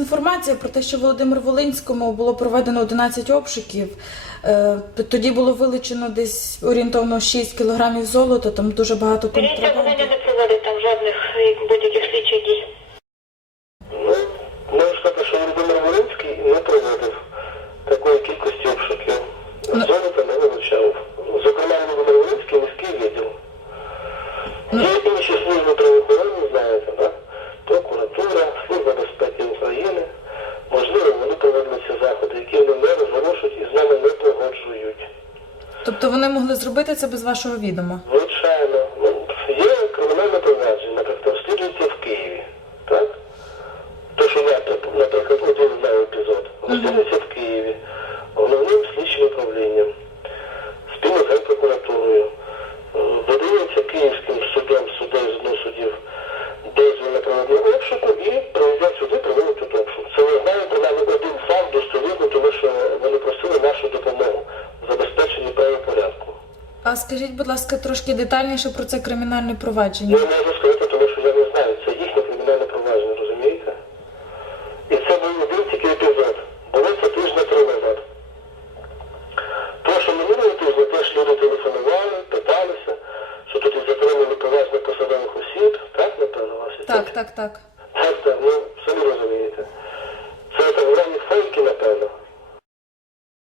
Інформація про те, що Володимир Волинському було проведено 11 обшуків. Е, Тоді було вилучено десь орієнтовно 6 кілограмів золота, там дуже багато Поліція вони контрабанди. не проводить там жодних е, будь-яких слідчих дій. Ну, можу сказати, що Володимир Волинський не проводив такої кількості обшуків. Ну. Золота не вилучав. Зокрема, Володимир Волинський міський відділ. Ну. Є інші служби правоохорони, заходи, які вони не розголошують і з нами не погоджують. Тобто вони могли зробити це без вашого відома. Звичайно, ну, є кримінальне провадження, наприклад, розслідується в Києві, так? То, що я, наприклад, один знаю епізод, розслідується в А скажіть, будь ласка, трошки детальніше про це кримінальне Я провадження. не можу сказати, тому що я не знаю. Це їхнє кримінальне провадження, розумієте? І це був один тільки епізод. Було це тижня три назад. То, що минулого тижня теж люди телефонували, питалися, що тут затримали поважних посадових осіб, так, напевно, ваші? Так, так, так. Так, так, ну,